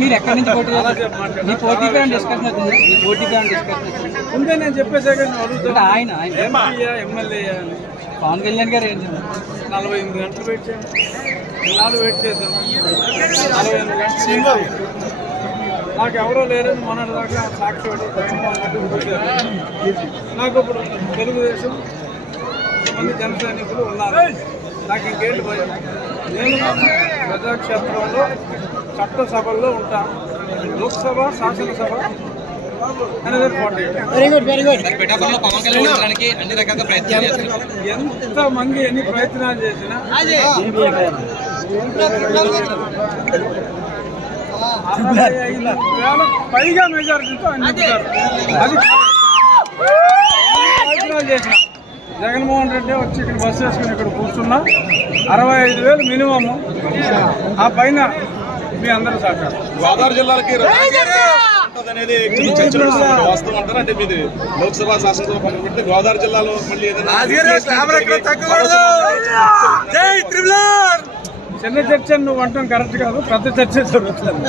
మీరు ఎక్కడి నుంచి పోటీ మీ పోటీ పేరు డిస్కషన్ అవుతుంది. మీ పోటీ పేరు డిస్కషన్ అవుతుంది. ముందే నేను చెప్పేసా కానీ నువ్వు అంటే అడుగుతా ఆయన. ఎమ్మెల్యే అని. పవన్ కళ్యాణ్ గారు ఏంటి నలభై ఎనిమిది గంటలు వెయిట్ చేయాలి ఇన్నాళ్ళు వెయిట్ చేశాం నలభై ఎనిమిది గంటలు. నాకు ఎవరో లేరని మొన్నటి దాకా సాక్షి నాకు ఇప్పుడు తెలుగుదేశం కొంతమంది జన సైనికులు ఉన్నారు. నాకు ఇంకేంటి భయం? నేను ప్రజాక్షేత్రంలో చట్టసభల్లో ఉంటాను లోక్సభ శాసనసభ అన్ని రకాల ప్రయత్నాలు ఎంత మంది ఎన్ని ప్రయత్నాలు చేసినా పైగా మెజారిటీతో. అది. ప్రయత్నాలు చేసిన జగన్మోహన్ రెడ్డి వచ్చి ఇక్కడ బస్సు వేసుకుని ఇక్కడ కూర్చున్నా. అరవై ఐదు వేలు మినిమం ఆ పైన మీ అందరూ సహకారం. గోదావరి జిల్లాలకి అనేది. వాస్తవం అంటారా? అంటే మీది లోక్సభ శాసనసభ పక్కన పెడితే గోదావరి జిల్లాలో మళ్ళీ ఏదైనా చిన్న చర్చ నువ్వు అంటాం కరెక్ట్ కాదు పెద్ద చర్చ జరుగుతుంది.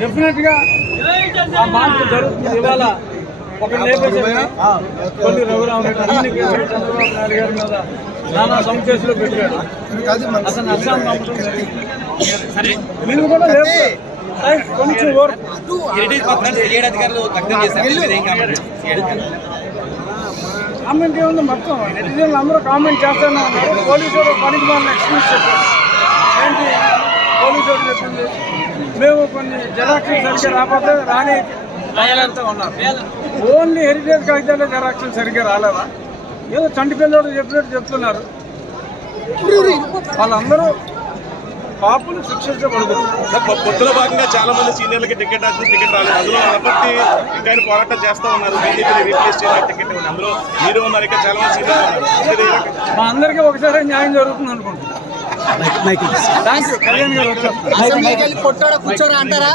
డెఫినెట్గా ఆ మార్పు జరుగుతుంది. ఇవాళ ఒక నేపథ్యంలో కొన్ని కేసులు చంద్రబాబు నాయుడు గారి మీద నానా సంకేసులు పెట్టాడు. అతను అస్సాం పంపడం జరిగింది నేను కూడా లేదు కొంచెం కామెంట్ ఏముంది మొత్తం? నెటిజన్లు అందరూ కామెంట్ చేస్తానే ఉన్నారు. పోలీసు వాడు పనికి వాళ్ళని ఎక్స్క్యూజ్ చెప్పారు. ఏంటి? పోలీసు వాడు చెప్పింది? మేము కొన్ని జెరాక్స్లు సరిగ్గా రాకపోతే రాని రాయాలంతా ఉన్నారు. ఓన్లీ హెరిటేజ్ కాగితాలే జెరాక్స్లు సరిగ్గా రాలేదా ఏదో చంటి పిల్లలు చెప్పినట్టు చెప్తున్నారు. వాళ్ళందరూ పాపులు శిక్షించబడుతుంది పొత్తుల భాగంగా చాలా మంది సీనియర్లకి టికెట్ వచ్చింది టికెట్ రాలేదు. అందులో అప్పటి ఇంకా ఆయన పోరాటం చేస్తా ఉన్నారు. బీజేపీ రీప్లేస్ చేయాలి టికెట్ అందులో మీరు ఉన్నారు. ఇంకా చాలా మంది సీనియర్ ఉన్నారు మా అందరికీ ఒకసారి న్యాయం జరుగుతుంది అనుకుంటున్నాను. థ్యాంక్ యూ కళ్యాణ్ గారు వచ్చారు కూర్చోరా అంటారా